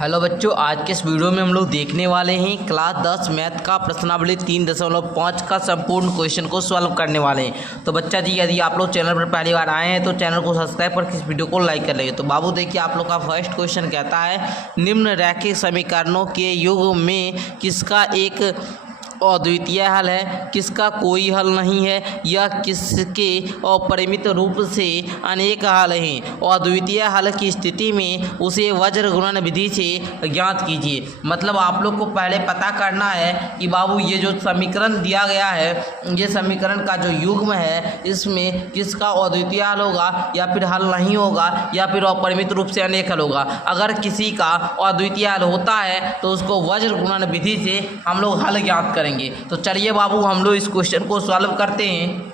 Hello बच्चों, आज के इस वीडियो में हम लोग देखने वाले हैं क्लास 10 मैथ का प्रश्नावली 3.5 का संपूर्ण क्वेश्चन को सॉल्व करने वाले हैं। तो बच्चा जी, यदि आप लोग चैनल पर पहली बार आए हैं तो चैनल को सब्सक्राइब करके इस वीडियो को लाइक कर लेंगे। तो बाबू देखिए, आप लोग का फर्स्ट क्वेश्चन कहता है निम्न रैखिक समीकरणों के युग में किसका एक अद्वितीय हल है, किसका कोई हल नहीं है, या किसके अपरिमित रूप से अनेक हल हैं। अद्वितीय हल की स्थिति में उसे वज्र गुणन विधि से ज्ञात कीजिए। मतलब आप लोग को पहले पता करना है कि बाबू ये जो समीकरण दिया गया है, ये समीकरण का जो युग्म है, इसमें किसका अद्वितीय हल होगा या फिर हल नहीं होगा या फिर अपरिमित रूप से अनेक हल होगा। अगर किसी का अद्वितीय हल होता है तो उसको वज्र गुणन विधि से हम लोग हल ज्ञात करेंगे। तो चलिए बाबू, हम लोग इस क्वेश्चन को सॉल्व करते हैं।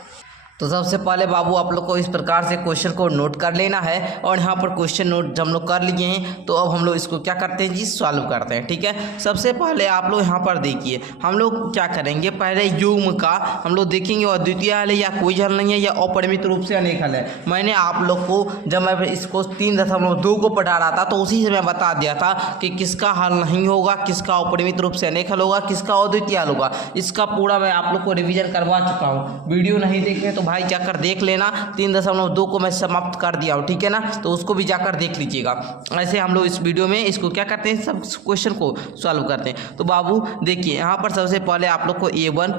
तो सबसे पहले बाबू आप लोग को इस प्रकार से क्वेश्चन को नोट कर लेना है, और यहाँ पर क्वेश्चन नोट हम लोग कर लिए हैं। तो अब हम लोग इसको क्या करते हैं जी, सॉल्व करते हैं। ठीक है, सबसे पहले आप लोग यहाँ पर देखिए, हम लोग क्या करेंगे, पहले युग्म का हम लोग देखेंगे अद्वितीय हल है या कोई हल नहीं है या अपरिमित रूप से अनेक हल है। मैंने आप लोग को जब मैं इसको 3.2 को पढ़ा रहा था तो उसी से मैं बता दिया था कि किसका हल नहीं होगा, किसका अपरिमित रूप से अनेक हल होगा, किसका अद्वितीय हल होगा। इसका पूरा मैं आप लोग को रिविजन करवा चुका हूँ। वीडियो नहीं देखे तो भाई जाकर देख लेना। 3.2 को मैं समाप्त कर दिया हूँ, ठीक है ना, तो उसको भी जाकर देख लीजिएगा। ऐसे हम लोग इस वीडियो में इसको क्या करते हैं, सब क्वेश्चन को सॉल्व करते हैं। तो बाबू देखिए, यहाँ पर सबसे पहले आप लोग को A1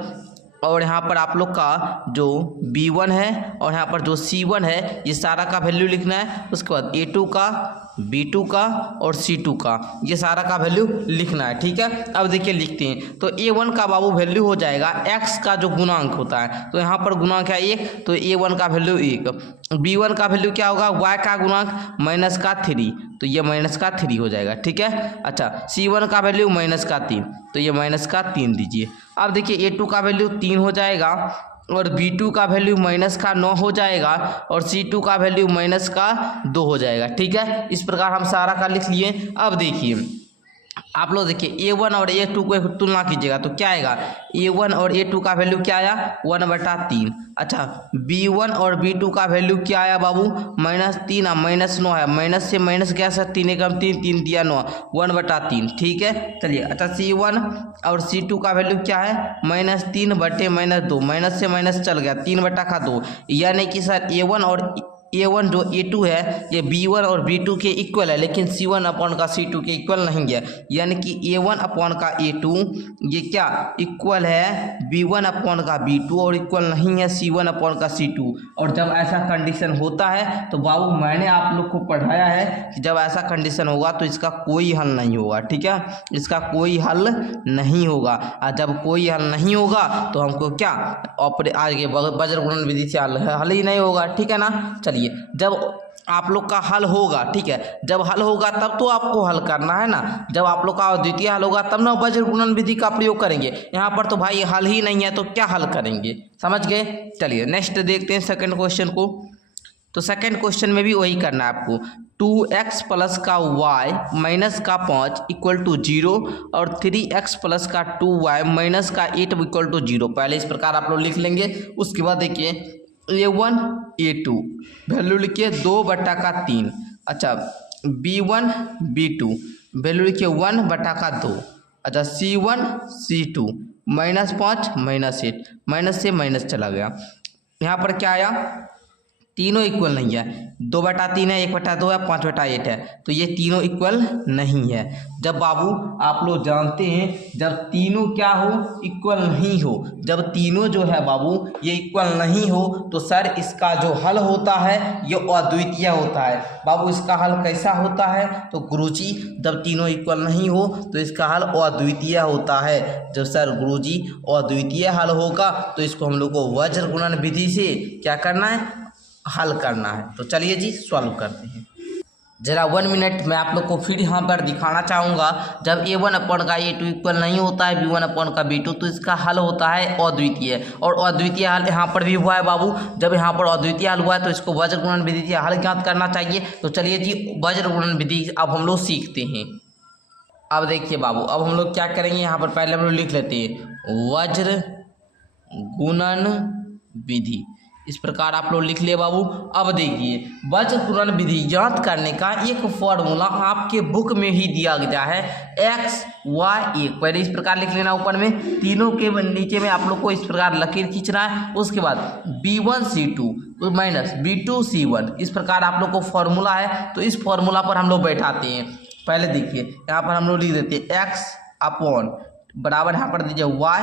और यहाँ पर आप लोग का जो B1 है और यहाँ पर जो C1 है, ये सारा का वैल्यू लिखना है। उसके बाद A2 का, B2 का और C2 का, ये सारा का वैल्यू लिखना है। ठीक है, अब देखिए लिखते हैं। तो A1 का बाबू वैल्यू हो जाएगा x का जो गुणांक होता है, तो यहाँ पर गुणांक है 1, तो A1 का वैल्यू 1। B1 का वैल्यू क्या होगा, y का गुणांक -3, तो ये -3 हो जाएगा। ठीक है, अच्छा, C1 का वैल्यू -3, तो ये -3 दीजिए। अब देखिए A2 का वैल्यू 3 हो जाएगा, और B2 का वैल्यू -9 हो जाएगा, और C2 का वैल्यू -2 हो जाएगा। ठीक है, इस प्रकार हम सारा का लिख लिए। अब देखिए आप लोग देखिए A1 और A2 को एक तुलना कीजिएगा तो क्या आएगा, A1 और A2 का वैल्यू क्या आया, 1/3। अच्छा, B1 और B2 का वैल्यू क्या आया बाबू, -3, -9 है, माइनस से माइनस गया सर, 3 एकम 3, 3 दिया 9, 1/3। ठीक है, चलिए। अच्छा, C1 और C2 का वैल्यू क्या है, -3/-2, माइनस से माइनस चल गया, 3/2, यानी कि सर A1 जो A2 है ये B1 और B2 के इक्वल है, लेकिन C1 अपॉन का C2 के इक्वल नहीं है। यानी कि A1 अपॉन का A2 ये क्या इक्वल है B1 अपॉन का B2 और इक्वल नहीं है C1 अपॉन का C2। और जब ऐसा कंडीशन होता है तो बाबू मैंने आप लोग को पढ़ाया है कि जब ऐसा कंडीशन होगा तो इसका कोई हल नहीं होगा। ठीक है, इसका कोई हल नहीं होगा, और जब कोई हल नहीं होगा तो हमको क्या आगे वज्र गुणन विधि से हल ही नहीं होगा। ठीक है ना, चलिए। जब आप लोग का हल होगा, ठीक है, जब हल होगा तब तो आपको हल करना है ना। जब आप लोग का अद्वितीय हल होगा तब ना वज्र गुणन विधि का प्रयोग करेंगे। यहाँ पर तो भाई हल ही नहीं है तो क्या हल करेंगे, समझ गए। चलिए नेक्स्ट देखते हैं सेकंड क्वेश्चन को। तो सेकंड क्वेश्चन में भी वही करना है आपको। 2x प्लस का y माइनस का 5 इक्वल टू 0 और 3x प्लस का 2y माइनस का 8 इक्वल टू 0। पहले इस प्रकार आप लोग लिख लेंगे। उसके बाद देखिए A1 A2 वैल्यू लिखिए 2/3। अच्छा, B1 B2 वैल्यू लिखिए 1/2। अच्छा, C1 C2 -5 -8, माइनस से माइनस चला गया। यहाँ पर क्या आया, तीनों इक्वल नहीं है, 2/3 है, 1/2 है, 5/8 है, तो ये तीनों इक्वल नहीं है। जब बाबू आप लोग जानते हैं, जब तीनों क्या हो, इक्वल नहीं हो, जब तीनों जो है बाबू ये इक्वल नहीं हो तो सर इसका जो हल होता है ये अद्वितीय होता है। बाबू इसका हल कैसा होता है, तो गुरुजी जब तीनों इक्वल नहीं हो तो इसका हल अद्वितीय होता है। जब सर गुरुजी अद्वितीय हल होगा तो इसको हम लोग को वज्र गुणन विधि से क्या करना है, हल करना है। तो चलिए जी सॉल्व करते हैं। जरा 1 मिनट मैं आप लोग को फिर यहाँ पर दिखाना चाहूँगा। जब A1 अपॉन का A2 इक्वल नहीं होता है B1 अपॉन का B2 तो इसका हल होता है अद्वितीय, और अद्वितीय हल यहाँ पर भी हुआ है बाबू। जब यहाँ पर अद्वितीय हल हुआ है तो इसको वज्र गुणन विधि से हल ज्ञात करना चाहिए। तो चलिए जी वज्र गुणन विधि अब हम लोग सीखते हैं। अब देखिए बाबू, अब हम लोग क्या करेंगे, यहाँ पर पहले हम लोग लिख लेते हैं वज्र गुणन विधि। इस प्रकार आप लोग लिख लिए बाबू। अब देखिए वज्र गुणन विधि ज्ञात करने का एक फॉर्मूला आपके बुक में ही दिया गया है एक्स वाई 1। पहले इस प्रकार लिख लेना, ऊपर में तीनों के नीचे में आप लोग को इस प्रकार लकीर खींचना है। उसके बाद b1c2 माइनस b2c1 इस प्रकार आप लोग को फॉर्मूला है, तो इस फॉर्मूला पर हम लोग बैठाते हैं। पहले देखिए यहाँ पर हम लोग लिख देते हैं एक्स अपॉन बराबर यहाँ पर दीजिए वाई,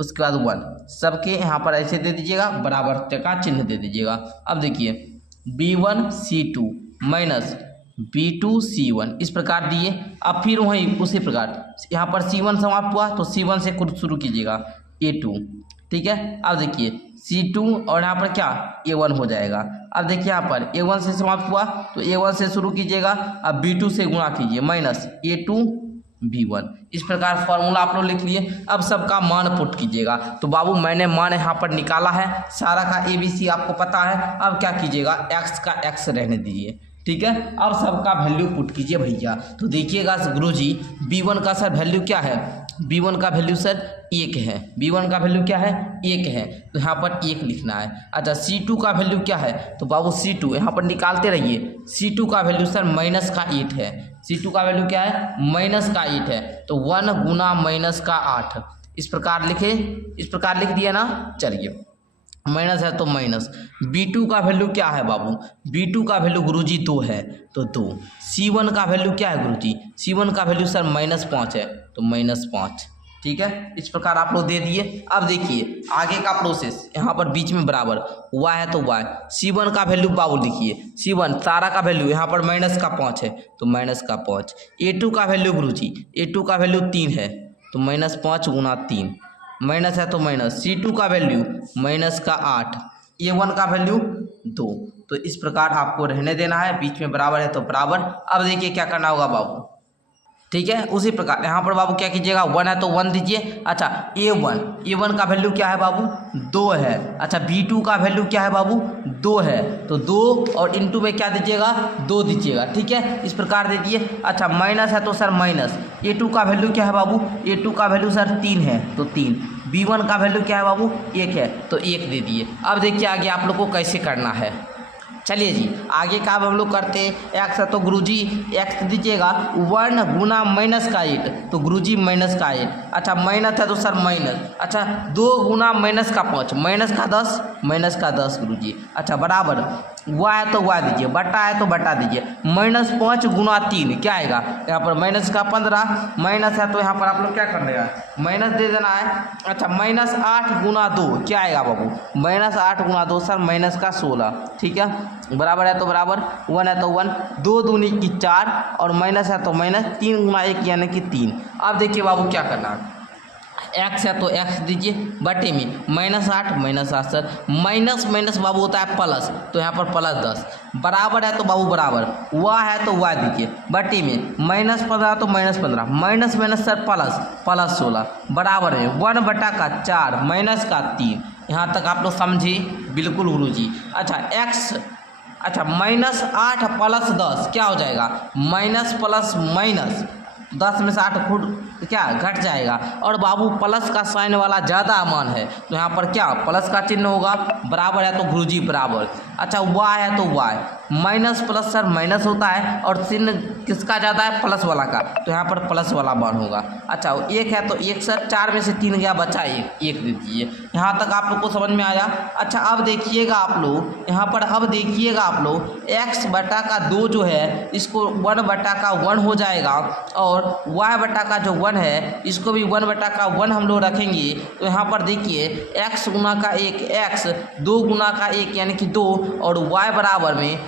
उसके बाद 1 सबके यहाँ पर ऐसे दे दीजिएगा, बराबर का चिन्ह दे दीजिएगा। अब देखिए b1c2 माइनस b2c1 इस प्रकार दिए। अब फिर वहीं उसी प्रकार यहाँ पर c1 समाप्त हुआ तो c1 से खुद शुरू कीजिएगा a2, ठीक है। अब देखिए c2 और यहाँ पर क्या a1 हो जाएगा। अब देखिए यहाँ पर a1 से समाप्त हुआ तो a1 से शुरू कीजिएगा, अब b2 से गुणा कीजिए माइनस a2 b1 इस प्रकार फॉर्मूला आप लोग लिख लिए। अब सबका मान पुट कीजिएगा। तो बाबू मैंने मान यहाँ पर निकाला है, सारा का ABC आपको पता है। अब क्या कीजिएगा, x का x रहने दीजिए, ठीक है। अब सबका वैल्यू पुट कीजिए भैया। तो देखिएगा गुरुजी b1 का सर वैल्यू क्या है, b1 का वैल्यू सर 1 है, b1 का वैल्यू क्या है 1 है, तो यहाँ पर 1 लिखना है। अच्छा c2 का वैल्यू क्या है, तो बाबू c2 यहाँ पर निकालते रहिए। c2 का वैल्यू सर माइनस का 8 है, c2 का वैल्यू क्या है माइनस का 8 है, तो 1 गुना माइनस का 8 इस प्रकार लिखे, इस प्रकार लिख दिया ना। चलिए माइनस है तो माइनस। b2 का वैल्यू क्या है बाबू, b2 का वैल्यू गुरुजी 2 है, तो 2। c1 का वैल्यू क्या है गुरुजी, c1 का वैल्यू सर -5 है, तो -5, ठीक है। इस प्रकार आप लोग दे दिए। अब देखिए आगे का प्रोसेस, यहाँ पर बीच में बराबर y है तो y, c1 का वैल्यू बाबू लिखिए, c1 सारा का वैल्यू यहाँ पर -5 है, तो -5। a2 का वैल्यू गुरुजी, a2 का वैल्यू 3 है, तो -5 गुना 3 माइनस है तो माइनस। c2 का वैल्यू -8, a1 का वैल्यू 2। तो इस प्रकार आपको रहने देना है, बीच में बराबर है तो बराबर। अब देखिए क्या करना होगा बाबू, ठीक है। उसी प्रकार यहाँ पर बाबू क्या कीजिएगा, 1 है तो 1 दीजिए। अच्छा a1 का वैल्यू क्या है बाबू 2 है। अच्छा b2 का वैल्यू क्या है बाबू 2 है, तो 2 और इनटू में क्या दीजिएगा 2 दीजिएगा, ठीक है। इस प्रकार दे दिए। अच्छा माइनस है तो सर माइनस। a2 का वैल्यू क्या है बाबू, a2 का वैल्यू सर 3 है, तो 3। b1 का वैल्यू क्या है बाबू 1 है, तो 1 दे दिए। अब देखिए आगे आप लोग को कैसे करना है। चलिए जी आगे का अब हम लोग करते हैं। एक्स है तो गुरुजी एक्स दीजिएगा 1 गुना माइनस का 8, तो गुरुजी माइनस का 8। अच्छा माइनस है तो सर माइनस। अच्छा 2 गुना माइनस का 5, माइनस का 10 गुरुजी। अच्छा बराबर y है तो y दीजिए, बटा है तो बटा दीजिए। -5 गुना 3 क्या आएगा, यहाँ पर माइनस का 15, माइनस है तो यहाँ पर आप लोग क्या कर देगा माइनस दे देना है। अच्छा -8 गुना 2 क्या आएगा बाबू, -8 गुना 2 सर माइनस का 16, ठीक है। बराबर है तो बराबर, 1 है तो 1, 2 दूनी की 4 और माइनस है तो माइनस, 3 गुना 1 यानी कि 3। अब देखिए बाबू क्या करना है, एक्स है तो एक्स दीजिए, बटे में -8 सर, माइनस बाबू होता है प्लस, तो यहाँ पर +10। बराबर है तो बाबू बराबर, y है तो y दीजिए, बटे में -15 तो -15, माइनस सर प्लस 16, बराबर है 1/4 माइनस का 3। यहाँ तक आप लोग समझे बिल्कुल गुरुजी। अच्छा एक्स, अच्छा -8 + 10 क्या हो जाएगा, माइनस प्लस माइनस, 10 में से 8 खुद क्या घट जाएगा, और बाबू प्लस का साइन वाला ज़्यादा मान है, तो यहाँ पर क्या प्लस का चिन्ह होगा। बराबर है तो गुरुजी बराबर। अच्छा y है तो y, minus plus sir minus होता है, और चिन्ह किसका ज़्यादा है प्लस वाला का, तो यहाँ पर प्लस वाला मान होगा। अच्छा 1 है तो 1 सर, 4 में से 3 गया बचा 1 दे दीजिए। यहाँ तक आप लोग को समझ में आया। अच्छा अब देखिएगा आप लोग यहाँ पर, अब देखिएगा आप लोग x/2 जो है इसको 1/1 हो जाएगा, और y/जो 1 है इसको भी 1/1 हम लोग रखेंगे। तो यहाँ पर देखिए x गुना का 1 x, 2 गुना का 1 यानी कि 2, और y बराबर में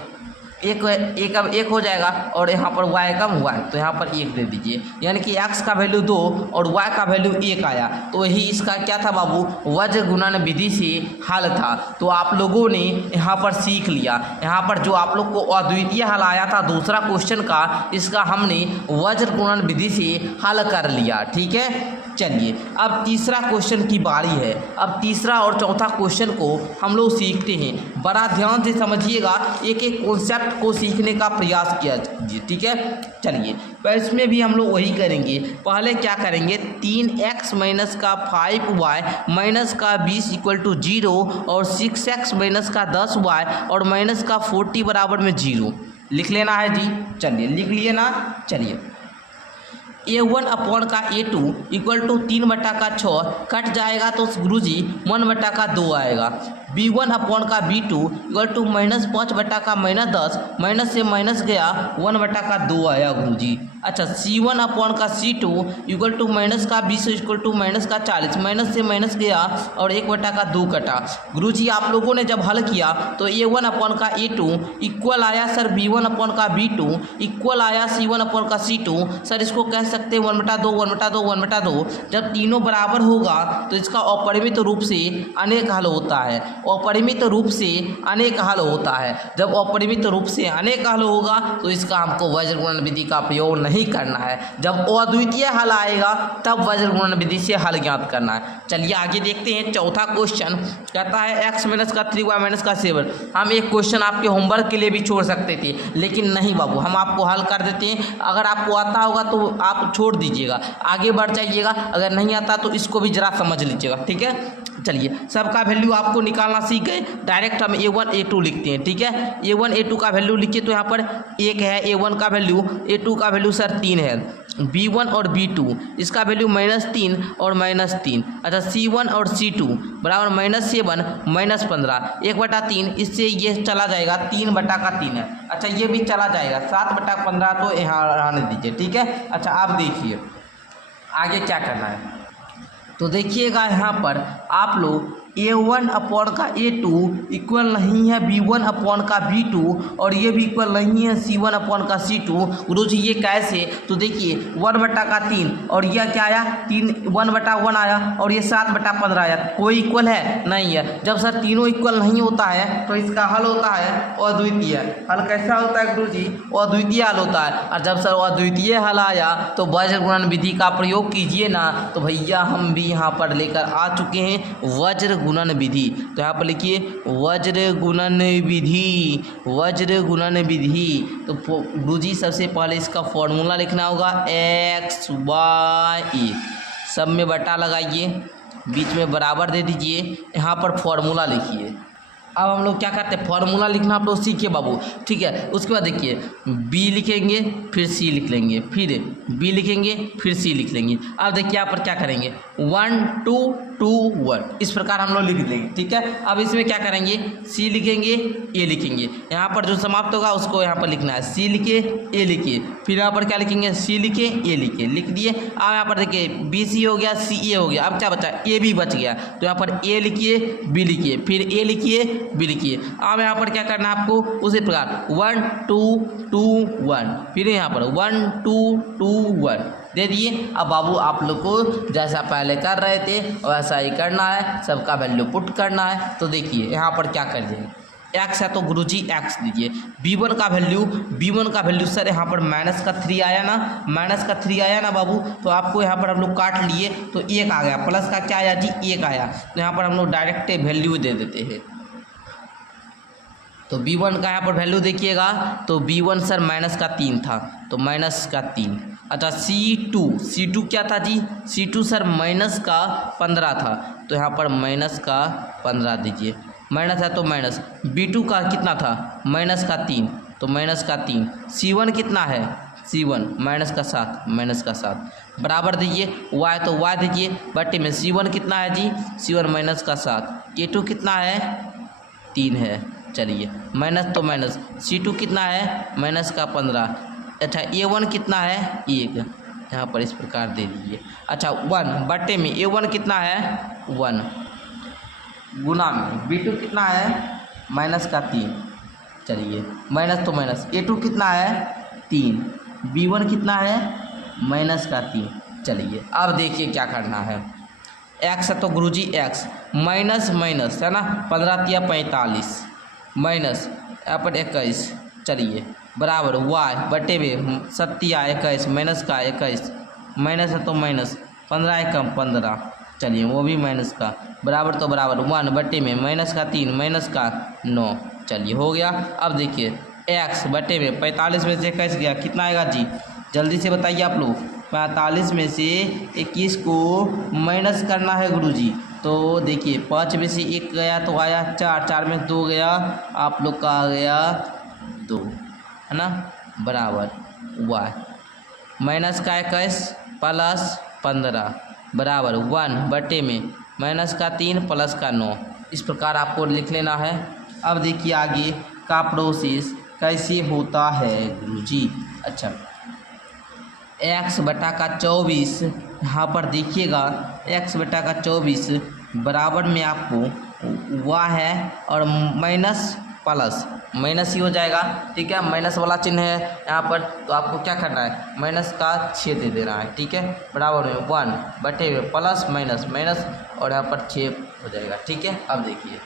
1 हो जाएगा, और यहाँ पर y कम हुआ है तो यहाँ पर 1 दे दीजिए, यानी कि x का वैल्यू 2 और y का वैल्यू 1 आया। तो यही इसका क्या था बाबू, वज्र गुणन विधि से हल था। तो आप लोगों ने यहाँ पर सीख लिया। यहाँ पर जो आप लोग को अद्वितीय हल आया था दूसरा क्वेश्चन का, इसका हमने वज्र गुणन विधि से हल कर लिया, ठीक है। चलिए अब तीसरा क्वेश्चन की बारी है। अब तीसरा और चौथा क्वेश्चन को हम लोग सीखते हैं। बड़ा ध्यान से समझिएगा, एक एक कॉन्सेप्ट कॉन्सेप्ट को सीखने का प्रयास किया कीजिए, ठीक है। चलिए पर इसमें भी हम लोग वही करेंगे। पहले क्या करेंगे, 3x माइनस का 5y माइनस का 20 इक्वल टू 0 और 6x माइनस का 10y और माइनस का 40 बराबर में 0 लिख लेना है जी। चलिए लिख लिए ना। चलिए A1 अपॉन का A2 इक्वल टू 3/6 कट जाएगा तो गुरुजी 1/2 आएगा। B1 अपॉन का B2 इक्वल टू -5/-10 माइनस से माइनस गया 1/2 आया गुरुजी। अच्छा C1 अपॉन का C2 equal to -20 equal to -40 minus से माइनस गया और 1/2 कटा। गुरुजी आप लोगों ने जब हल किया तो A1 अपॉन का A2 इक्वल आया सर B1 अपॉन का B2 इक्वल आया C1 अपॉन का C2। सर इसको कह सकते हैं 1/2 1/2 1/2। जब तीनों बराबर होगा तो इसका अपरिमित रूप से अनेक हल होता है। अपरिमित रूप से अनेक हल होता है। जब अपरिमित रूप से अनेक हल होगा तो इसका हमको वज्र गुणन विधि का प्रयोग नहीं करना है। जब अद्वितीय हल आएगा तब वज्र गुणन विधि से हल ज्ञात करना है। चलिए आगे देखते हैं। चौथा क्वेश्चन कहता है x माइनस का 3y माइनस का 7। हम एक क्वेश्चन आपके होमवर्क के लिए भी छोड़ सकते थे लेकिन नहीं बाबू, हम आपको हल कर देते हैं। अगर आपको आता होगा तो आप छोड़ दीजिएगा, आगे बढ़ जाइएगा। अगर नहीं आता तो इसको भी जरा समझ लीजिएगा, ठीक है। चलिए सबका वैल्यू आपको निकालना सीख गए। डायरेक्ट हम A1 A2 लिखते हैं, ठीक है। A1 A2 का वैल्यू लिखिए तो यहाँ पर 1 है A1 का वैल्यू, A2 का वैल्यू सर 3 है। B1 और B2 इसका वैल्यू -3 और -3। अच्छा C1 और C2 बराबर -7 -15 1/3। इससे ये चला जाएगा 3/3 है। अच्छा ये भी चला जाएगा 7/15 तो यहाँ रहने दीजिए, ठीक है। अच्छा आप देखिए आगे क्या करना है। तो देखिएगा यहाँ पर आप लोग A1 अपॉन का A2 इक्वल नहीं है B1 अपॉन का B2 और ये भी इक्वल नहीं है C1 अपॉन का C2। गुरुजी ये कैसे, तो देखिए 1/3 और यह क्या आया 1/1 आया और ये 7/15 आया। कोई इक्वल है नहीं है। जब सर तीनों इक्वल नहीं होता है तो इसका हल होता है अद्वितीय। हल कैसा होता है गुरुजी, अद्वितीय हल होता है। और जब सर अद्वितीय हल आया तो वज्र गुणन विधि का प्रयोग कीजिए ना। तो भैया हम भी यहाँ पर लेकर आ चुके हैं वज्र गुणन विधि। तो यहाँ पर लिखिए वज्र गुणन विधि, वज्र गुणन विधि। तो गुरुजी सबसे पहले इसका फॉर्मूला लिखना होगा x y 1 सब में बटा लगाइए, बीच में बराबर दे दीजिए। यहाँ पर फॉर्मूला लिखिए। अब हम लोग क्या करते हैं, फॉर्मूला लिखना आप लोग सीखिए बाबू, ठीक है। उसके बाद देखिए b लिखेंगे फिर c लिख लेंगे, फिर b लिखेंगे फिर c लिख लेंगे। अब देखिए यहाँ पर क्या करेंगे 1 2 2 1 इस प्रकार हम लोग लिख देंगे, ठीक है। अब इसमें क्या करेंगे c लिखेंगे a लिखेंगे। यहाँ पर जो समाप्त होगा उसको यहाँ पर लिखना है, c लिखे a लिखिए। फिर यहाँ पर क्या लिखेंगे c लिखे a लिखे, लिख दिए। अब यहाँ पर देखिए bc हो गया ca हो गया। अब क्या बचा a भी बच गया। तो यहाँ पर a लिखिए b लिखिए फिर a लिखिए b लिखिए। अब यहाँ पर क्या करना है आपको उसी प्रकार 1 2 2 1 फिर यहाँ पर 1 2 2 1 दे दिए। अब बाबू आप लोग को जैसा पहले कर रहे थे वैसा ही करना है, सबका वैल्यू पुट करना है। तो देखिए यहाँ पर क्या कर देंगे x है तो गुरुजी x दीजिए। b1 का वैल्यू सर यहाँ पर -3 आया ना, -3 आया ना बाबू। तो आपको यहाँ पर हम लोग काट लिए तो 1 आ गया, प्लस का क्या आया जी 1 आया। तो यहाँ पर हम लोग डायरेक्ट वैल्यू दे देते हैं। तो b1 का यहाँ पर वैल्यू देखिएगा तो b1 सर -3 था तो -3। अच्छा C2 क्या था जी, C2 सर -15 था तो यहाँ पर -15 दीजिए। माइनस है तो माइनस। B2 का कितना था -3 तो -3। C1 कितना है C1 -7 बराबर दीजिए। Y तो Y दीजिए बट्टे में C1 कितना है जी C1 -7। A2 कितना है 3 है। चलिए माइनस तो माइनस। C2 कितना है -15। अच्छा A1 कितना है 1, यहाँ पर इस प्रकार दे दीजिए। अच्छा 1 बट्टे में A1 कितना है 1 गुना में B2 कितना है -3। चलिए माइनस तो माइनस। A2 कितना है 3, B1 कितना है -3। चलिए अब देखिए क्या करना है। x है तो गुरुजी x माइनस है ना 15 × 45 माइनस यहाँ पर 21। चलिए बराबर y बटे में 7 × 21 माइनस का 21 माइनस है तो माइनस 15 × 15। चलिए वो भी माइनस का बराबर तो बराबर 1 बटे में -3 माइनस का 9। चलिए हो गया। अब देखिए एक्स बटे में 45 में से 21 गया, कितना आएगा जी? जल्दी से बताइए आप लोग। 45 में से 21 को माइनस करना है गुरुजी। तो देखिए 5 में से 1 गया तो आया 4, 4 में 2 गया, आप लोग का आ गया 2, है ना, बराबर वाई माइनस का 21 प्लस 15 बराबर 1 बटे में माइनस का 3 प्लस का 9। इस प्रकार आपको लिख लेना है। अब देखिए आगे का प्रोसेस कैसे होता है गुरुजी। अच्छा, x बटा का 24 यहाँ पर देखिएगा, x बटा का 24 बराबर में आपको y है और माइनस प्लस माइनस ही हो जाएगा, ठीक है। माइनस वाला चिन्ह है यहाँ पर, तो आपको क्या करना है, माइनस का 6 दे देना है, ठीक है। बराबर में 1 बटे में प्लस माइनस माइनस और यहाँ पर 6 हो जाएगा, ठीक है। अब देखिए,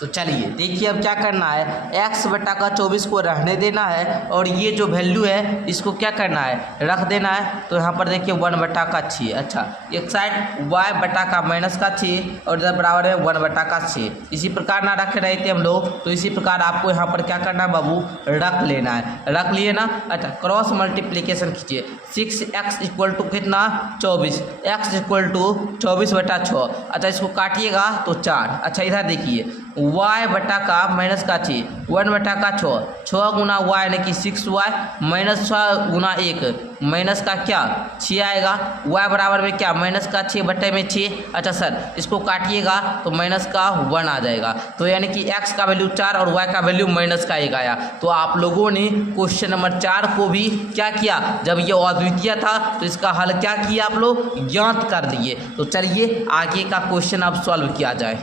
तो चलिए देखिए अब क्या करना है, x बटा का 24 को रहने देना है और ये जो वैल्यू है इसको क्या करना है, रख देना है। तो यहाँ पर देखिए 1 बटा का 6। अच्छा, एक साइड y बटा का माइनस का 6 और इधर बराबर है 1 बटा का 6। इसी प्रकार ना रख रहे थे हम लोग, तो इसी प्रकार आपको यहाँ पर क्या करना है बाबू, रख लेना है। रख लिए ना। अच्छा, क्रॉस मल्टीप्लीकेशन कीजिए। 6x इक्वल टू कितना, 24, x इक्वल टू 24 बटा 6। अच्छा, इसको काटिएगा तो 4। अच्छा, इधर देखिए y बटा का माइनस का 6, 1 बटा का 6, 6 गुना y यानी कि 6y माइनस 6 गुना 1 माइनस का क्या 6 आएगा। y बराबर में क्या, माइनस का 6 बटे में 6। अच्छा सर, इसको काटिएगा तो माइनस का 1 आ जाएगा। तो यानी कि x का वैल्यू 4 और y का वैल्यू माइनस का 1 आया। तो आप लोगों ने क्वेश्चन नंबर 4 को भी क्या किया, जब ये अद्वितीय था तो इसका हल क्या किया, आप लोग ज्ञात कर दिए। तो चलिए आगे का क्वेश्चन अब सॉल्व किया जाए।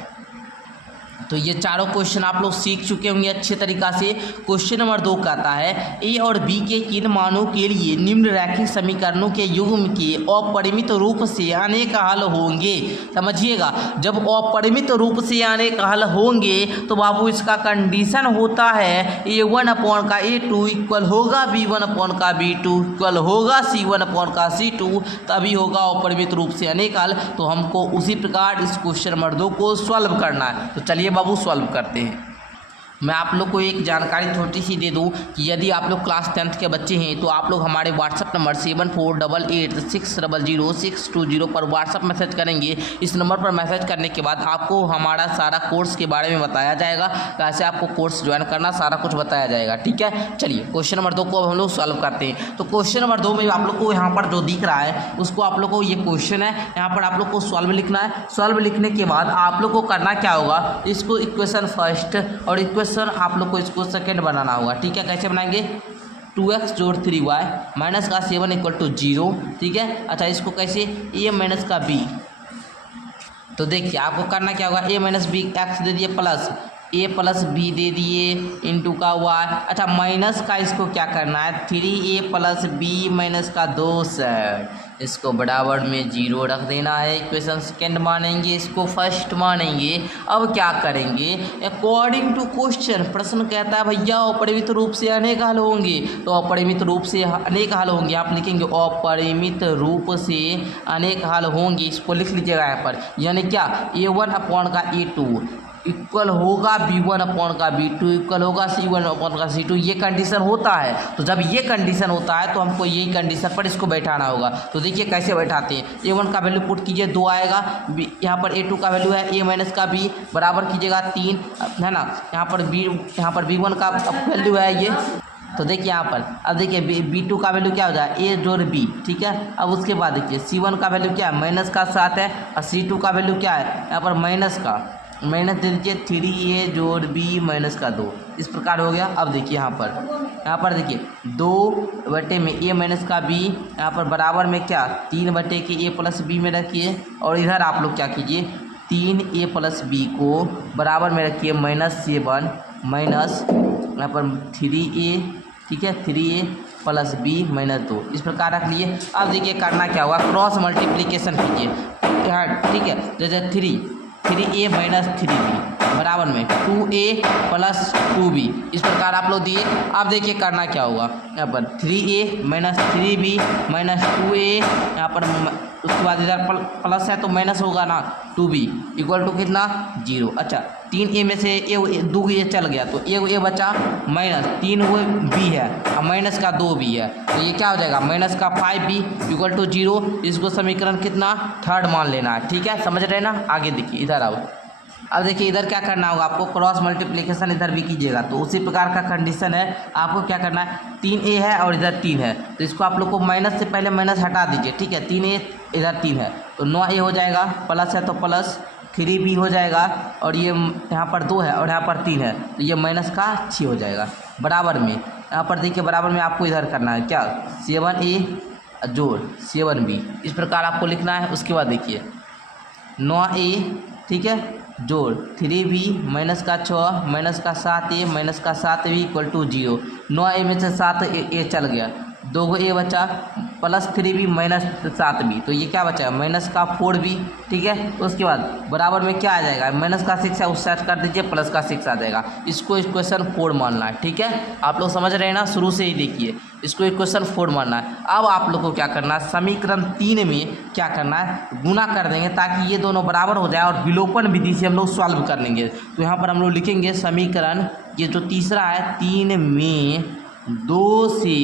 तो ये चारों क्वेश्चन आप लोग सीख चुके होंगे अच्छे तरीक़ा से। क्वेश्चन नंबर 2 कहता है ए और बी के किन मानों के लिए निम्न रैखिक समीकरणों के युग्म के अपरिमित रूप से अनेक हल होंगे। समझिएगा, जब अपरिमित रूप से अनेक हल होंगे तो बाबू इसका कंडीशन होता है a1 अपॉन का a2 इक्वल होगा b1 अपॉन का b2 इक्वल होगा c1 अपॉन का c2, तभी होगा अपरिमित रूप से अनेक हल। तो हमको उसी प्रकार इस क्वेश्चन नंबर 2 को सॉल्व करना है। तो चलिए बाबू सॉल्व करते हैं। मैं आप लोग को एक जानकारी छोटी सी दे दूं कि यदि आप लोग क्लास 10th के बच्चे हैं तो आप लोग हमारे व्हाट्सअप नंबर 7488600620 पर व्हाट्सअप मैसेज करेंगे। इस नंबर पर मैसेज करने के बाद आपको हमारा सारा कोर्स के बारे में बताया जाएगा, कैसे आपको कोर्स ज्वाइन करना, सारा कुछ बताया जाएगा, ठीक है। चलिए क्वेश्चन नंबर 2 को अब हम लोग सॉल्व करते हैं। तो क्वेश्चन नंबर 2 में आप लोग को यहाँ पर जो दिख रहा है उसको आप लोग को, ये क्वेश्चन है, यहाँ पर आप लोग को सॉल्व लिखना है। सॉल्व लिखने के बाद आप लोग को करना क्या होगा, इसको इक्वेशन फर्स्ट और इक्वेशन आप लोग को इसको सेकंड बनाना होगा, ठीक है। कैसे बनाएंगे, 2x जोड़ 3y माइनस का 7 इक्वल टू 0, ठीक है। अच्छा, इसको कैसे, a माइनस का b। तो देखिए आपको करना क्या होगा, a माइनस बी एक्स दे दिए प्लस a प्लस बी दे दिए इंटू का y। अच्छा, माइनस का इसको क्या करना है, 3a प्लस बी माइनस का 2 सर, इसको बराबर में 0 रख देना है। इक्वेशन सेकेंड मानेंगे, इसको फर्स्ट मानेंगे। अब क्या करेंगे, अकॉर्डिंग टू क्वेश्चन, प्रश्न कहता है भैया अपरिमित रूप से अनेक हल होंगे, तो अपरिमित रूप से अनेक हल होंगे, आप लिखेंगे अपरिमित रूप से अनेक हल होंगे, इसको लिख लीजिएगा यहाँ पर। यानी क्या, a1 अपॉन का a2 इक्वल होगा b1 अपॉन का b2 इक्वल होगा c1 अपॉन का c2, ये कंडीशन होता है। तो जब ये कंडीशन होता है तो हमको यही कंडीशन पर इसको बैठाना होगा। तो देखिए कैसे बैठाते हैं, a1 का वैल्यू पुट कीजिए 2 आएगा, यहाँ पर a2 का वैल्यू है a माइनस का b बराबर कीजिएगा 3, है ना। यहाँ पर b1 का वैल्यू है ये। तो देखिए यहाँ पर, अब देखिए b2 का वैल्यू क्या हो जाए, a जोड़ b, ठीक है। अब उसके बाद देखिए c1 का वैल्यू क्या है, माइनस का 7 है, और c2 का वैल्यू क्या है, यहाँ पर माइनस दे दीजिए 3a जोड़ b माइनस का 2। इस प्रकार हो गया। अब देखिए यहाँ पर देखिए 2 बटे में a माइनस का b, यहाँ पर बराबर में क्या 3 बटे के a प्लस b में रखिए, और इधर आप लोग क्या कीजिए 3a प्लस b को बराबर में रखिए -7 माइनस यहाँ पर 3a, ठीक है, 3a प्लस b माइनस 2। इस प्रकार रख लिए। अब देखिए करना क्या होगा, क्रॉस मल्टीप्लीकेशन कीजिए, ठीक है। जैसे 3a माइनस 3b बराबर में 2a प्लस 2b। इस प्रकार आप लोग दिए। अब देखिए करना क्या होगा, यहाँ पर 3a minus 3b minus 2a, यहाँ पर उसके बाद इधर प्लस है तो माइनस होगा ना 2b इक्वल टू कितना 0। अच्छा 3a में से दो ये चल गया तो ये बचा माइनस 3 वो b है और माइनस का 2b है तो ये क्या हो जाएगा माइनस का 5b इक्वल टू 0। इसको समीकरण कितना थर्ड मान लेना है। ठीक है, समझ रहे ना। आगे देखिए इधर आओ। अब देखिए इधर क्या करना होगा आपको, क्रॉस मल्टीप्लिकेशन इधर भी कीजिएगा तो उसी प्रकार का कंडीशन है। आपको क्या करना है, 3a है और इधर 3 है तो इसको आप लोग को माइनस से पहले माइनस हटा दीजिए। ठीक है, 3a इधर 3 है तो 9a हो जाएगा, प्लस है तो प्लस 3b हो जाएगा और ये यहाँ पर 2 है और यहाँ पर 3 है तो ये माइनस का 6 हो जाएगा। बराबर में यहाँ पर देखिए बराबर में आपको इधर करना है क्या 7a जोड़ 7b, इस प्रकार आपको लिखना है। उसके बाद देखिए 9a ठीक है जोड़ 3b माइनस का 6 माइनस का 7a माइनस का 7b इक्वल टू 0। 9a में से 7a चल गया, 2 a बचा प्लस 3b माइनस 7b तो ये क्या बचा माइनस का 4b। ठीक है, उसके बाद बराबर में क्या आ जाएगा माइनस का 6 है उस साइड कर दीजिए, प्लस का 6 आ जाएगा। इसको इक्वेशन 4 मानना है। ठीक है, आप लोग समझ रहे हैं ना, शुरू से ही देखिए इसको इक्वेशन 4 मानना है। अब आप लोग को क्या करना है, समीकरण 3 में क्या करना है गुना कर देंगे ताकि ये दोनों बराबर हो जाए और विलोपन विधि से हम लोग सॉल्व कर लेंगे। तो यहाँ पर हम लोग लिखेंगे समीकरण ये जो तीसरा है 3 में 2 से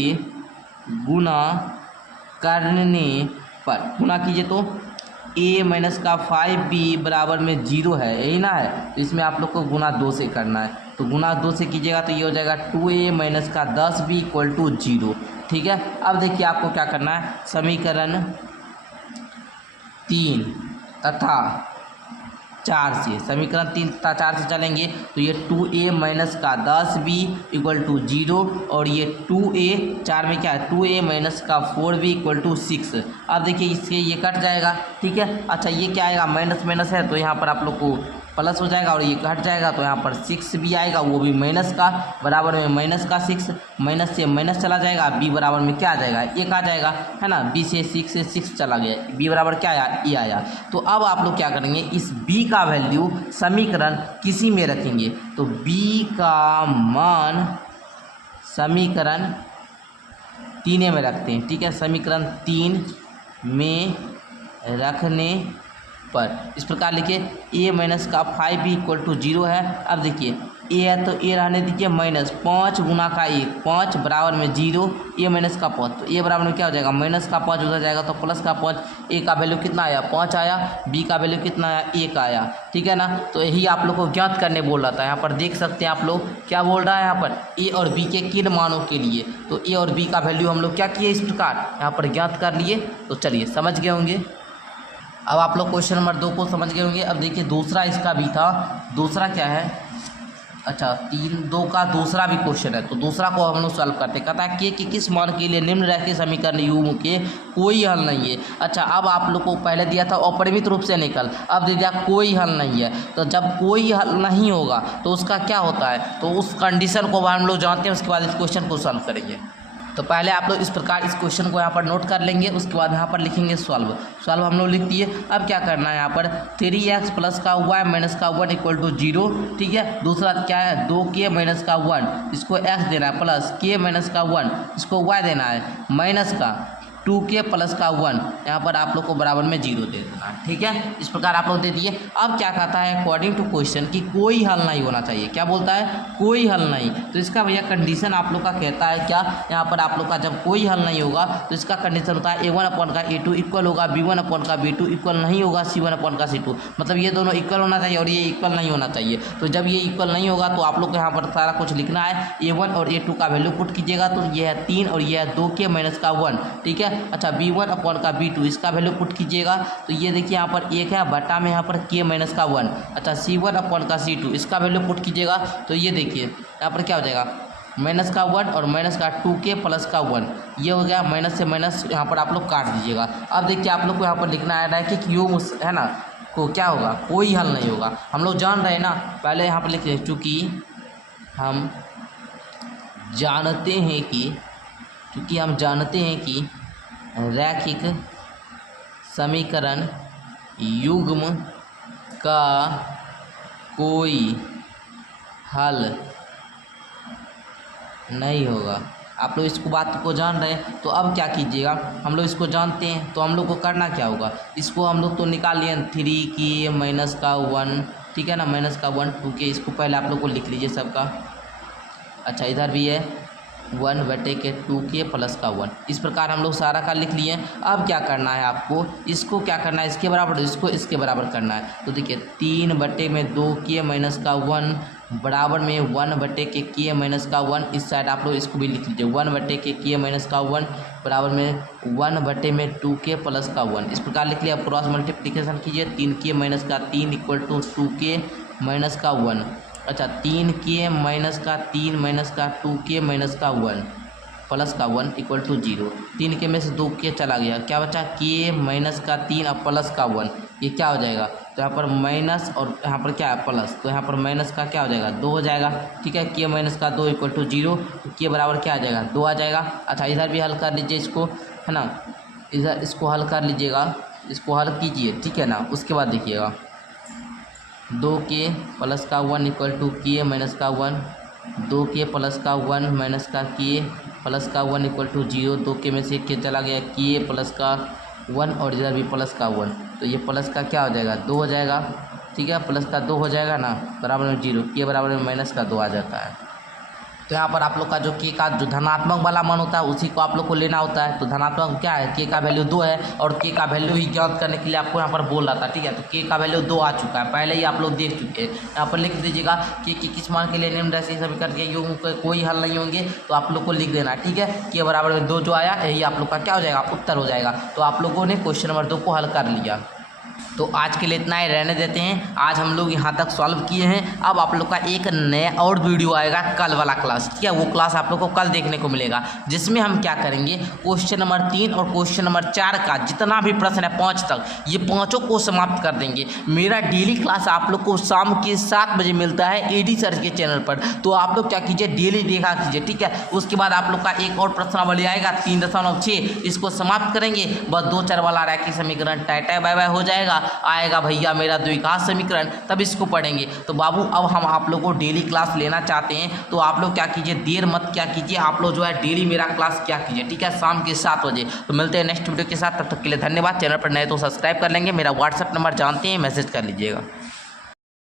गुना करने पर, गुना कीजिए तो a माइनस का 5b बराबर में 0 है, यही ना है तो इसमें आप लोग को गुना 2 से करना है। तो गुना 2 से कीजिएगा तो ये हो जाएगा 2a माइनस का 10b इक्वल टू 0। ठीक है, अब देखिए आपको क्या करना है, समीकरण 3 तथा 4 से, समीकरण 3 तथा 4 से चलेंगे तो ये 2a माइनस का 10b इक्वल टू 0 और ये 2a 4 में क्या है 2a माइनस का 4b इक्वल टू 6। अब देखिए इससे ये कट जाएगा। ठीक है, अच्छा ये क्या आएगा माइनस माइनस है तो यहाँ पर आप लोग को प्लस हो जाएगा और ये घट जाएगा तो यहाँ पर 6 भी आएगा वो भी माइनस का, बराबर में माइनस का 6, माइनस से माइनस चला जाएगा, b बराबर में क्या आ जाएगा 1 आ जाएगा है ना, b से 6 चला गया, b बराबर क्या आया e आया। तो अब आप लोग क्या करेंगे इस b का वैल्यू समीकरण किसी में रखेंगे तो b का मान समीकरण 3 में रखते हैं। ठीक है, समीकरण 3 में रखने पर इस प्रकार लिखिए a माइनस का 5b इक्वल टू 0 है। अब देखिए a है तो a रहने दीजिए माइनस 5 गुना का 1 5 बराबर में 0, a माइनस का 5 तो a बराबर में क्या हो जाएगा माइनस का 5 उधर जाएगा तो प्लस का 5, a का वैल्यू कितना आया 5 आया, b का वैल्यू कितना आया 1 आया। ठीक है ना, तो यही आप लोग को ज्ञात करने बोल रहा था। यहाँ पर देख सकते हैं आप लोग क्या बोल रहा है यहाँ पर a और b के किन मानों के लिए, तो a और b का वैल्यू हम लोग क्या किए इस प्रकार यहाँ पर ज्ञात कर लिए। तो चलिए समझ गए होंगे। अब आप लोग क्वेश्चन नंबर 2 को समझ गए होंगे। अब देखिए दूसरा इसका भी था, दूसरा क्या है, अच्छा 3-2 का दूसरा भी क्वेश्चन है तो दूसरा को हम लोग सॉल्व करते हैं। कहता है कि किस मान के लिए निम्न रैखिक समीकरण यू के कोई हल नहीं है। अच्छा अब आप लोग को पहले दिया था अपरिमित रूप से निकल, अब दे दिया कोई हल नहीं है। तो जब कोई हल नहीं होगा तो उसका क्या होता है, तो उस कंडीशन को हम लोग जानते हैं, उसके बाद इस क्वेश्चन को सॉल्व करेंगे। तो पहले आप लोग इस प्रकार इस क्वेश्चन को यहाँ पर नोट कर लेंगे, उसके बाद यहाँ पर लिखेंगे सॉल्व हम लोग लिख दिए। अब क्या करना है यहाँ पर 3x प्लस का y माइनस का 1 इक्वल टू 0। ठीक है, दूसरा क्या है 2k माइनस का 1 इसको x देना है, प्लस k माइनस का 1 इसको y देना है, माइनस का 2k प्लस का 1 यहाँ पर आप लोग को बराबर में 0 दे देना है। ठीक है, इस प्रकार आप लोग दे दिए। अब क्या कहता है अकॉर्डिंग टू क्वेश्चन कि कोई हल नहीं होना चाहिए, क्या बोलता है कोई हल नहीं। तो इसका भैया कंडीशन आप लोग का कहता है क्या, यहाँ पर आप लोग का जब कोई हल नहीं होगा तो इसका कंडीशन होता है a1 अपॉन का a2 इक्वल होगा b1 अपॉन का b2 इक्वल नहीं होगा c1 अपॉन का c2, मतलब ये दोनों इक्वल होना चाहिए और ये इक्वल नहीं होना चाहिए। तो जब ये इक्वल नहीं होगा तो आप लोग को यहाँ पर सारा कुछ लिखना है, a1 और a2 का वैल्यू पुट कीजिएगा तो ये है 3 और ये है 2k माइनस का 1। ठीक है, अच्छा b1 अपॉन का b2 इसका वैल्यू पुट कीजिएगा तो ये देखिए यहाँ पर 1 है बटा में यहाँ पर k माइनस का 1। अच्छा c1 अपॉन का c2 इसका वैल्यू पुट कीजिएगा तो ये देखिए यहाँ पर क्या हो जाएगा माइनस का 1 और माइनस का 2k प्लस का 1, ये हो गया माइनस से माइनस यहाँ पर आप लोग काट दीजिएगा। अब देखिए आप लोग को यहाँ पर लिखना है कि योग है ना को क्या होगा कोई हल नहीं होगा, हम लोग जान रहे हैं ना। पहले यहाँ पर लिखते हैं चूँकि हम जानते हैं कि रैखिक समीकरण युग्म का कोई हल नहीं होगा। आप लोग इसको बात को जान रहे हैं, तो अब क्या कीजिएगा, हम लोग इसको जानते हैं तो हम लोग को करना क्या होगा, इसको हम लोग तो निकाल लिए 3 - 1, ठीक है ना, -1 2 के, इसको पहले आप लोग को लिख लीजिए सबका। अच्छा इधर भी है 1/2 + 1, इस प्रकार हम लोग सारा का लिख लिए। अब क्या करना है आपको, इसको क्या करना है, इसके बराबर, इसको इसके बराबर करना है। तो देखिए 3/2 - 1 बराबर में 1/(k - 1), इस साइड आप लोग इसको भी लिख लीजिए 1/(k - 1) बराबर में 1/(2k + 1), इस प्रकार लिख लिया। क्रॉस मल्टीप्लिकेशन कीजिए 3k - 3 = 2k - 1। अच्छा 3k - 3 - 2k - 1 + 1 = 0। 3k में से 2k चला गया, क्या बचा k - 3 और +1, ये क्या हो जाएगा, तो यहाँ पर माइनस और यहाँ पर क्या है प्लस, तो यहाँ पर माइनस का क्या हो जाएगा 2 हो जाएगा, ठीक है। k - 2 = 0, तो k बराबर क्या आ जाएगा 2 आ जाएगा। अच्छा इधर भी हल कर लीजिए इसको, है ना, इधर इसको हल कर लीजिएगा, इसको हल कीजिए, ठीक है ना। उसके बाद देखिएगा 2k + 1 = k - 1, 2k + 1 - k + 1 = 0, 2k में से k चला गया, k + 1 और इधर भी +1, तो ये प्लस का क्या हो जाएगा 2 हो जाएगा, ठीक है, +2 हो जाएगा ना, बराबर में 0, k बराबर में -2 आ जाता है। तो यहाँ पर आप लोग का जो k का जो धनात्मक वाला मान होता है उसी को आप लोग को लेना होता है। तो धनात्मक क्या है, k का वैल्यू 2 है और k का वैल्यू ही ज्ञात करने के लिए आपको यहाँ पर बोल रहा था, ठीक है। तो k का वैल्यू 2 आ चुका है, पहले ही आप लोग देख चुके हैं। यहाँ पर लिख दीजिएगा k की किस मान के लिए निम्न राशि समीकरण के योग के कोई हल नहीं होंगे, तो आप लोग को लिख देना, ठीक है। k बराबर में 2 जो आया यही आप लोग का क्या हो जाएगा, उत्तर हो जाएगा। तो आप लोगों ने क्वेश्चन नंबर 2 को हल कर लिया। तो आज के लिए इतना ही रहने देते हैं, आज हम लोग यहाँ तक सॉल्व किए हैं। अब आप लोग का एक नया और वीडियो आएगा कल वाला क्लास, ठीक है, वो क्लास आप लोग को कल देखने को मिलेगा, जिसमें हम क्या करेंगे, क्वेश्चन नंबर 3 और क्वेश्चन नंबर 4 का जितना भी प्रश्न है 5 तक, ये पाँचों को समाप्त कर देंगे। मेरा डेली क्लास आप लोग को शाम के 7 बजे मिलता है एडी सर के चैनल पर, तो आप लोग क्या कीजिए डेली देखा कीजिए, ठीक है। उसके बाद आप लोग का एक और प्रश्नावली आएगा 3.6, इसको समाप्त करेंगे, बस 2 चर वाला रैखिक समीकरण टाटा बाय बाय हो जाएगा। आएगा भैया मेरा द्विघात समीकरण, तब इसको पढ़ेंगे। तो बाबू अब हम आप लोगों को डेली क्लास लेना चाहते हैं, तो आप लोग क्या कीजिए, देर मत क्या कीजिए, आप लोग जो है डेली मेरा क्लास क्या कीजिए, ठीक है, शाम के 7 बजे। तो मिलते हैं नेक्स्ट वीडियो के साथ, तब तक के लिए धन्यवाद। चैनल पर नए तो सब्सक्राइब कर लेंगे, मेरा व्हाट्सएप नंबर जानते हैं, मैसेज कर लीजिएगा।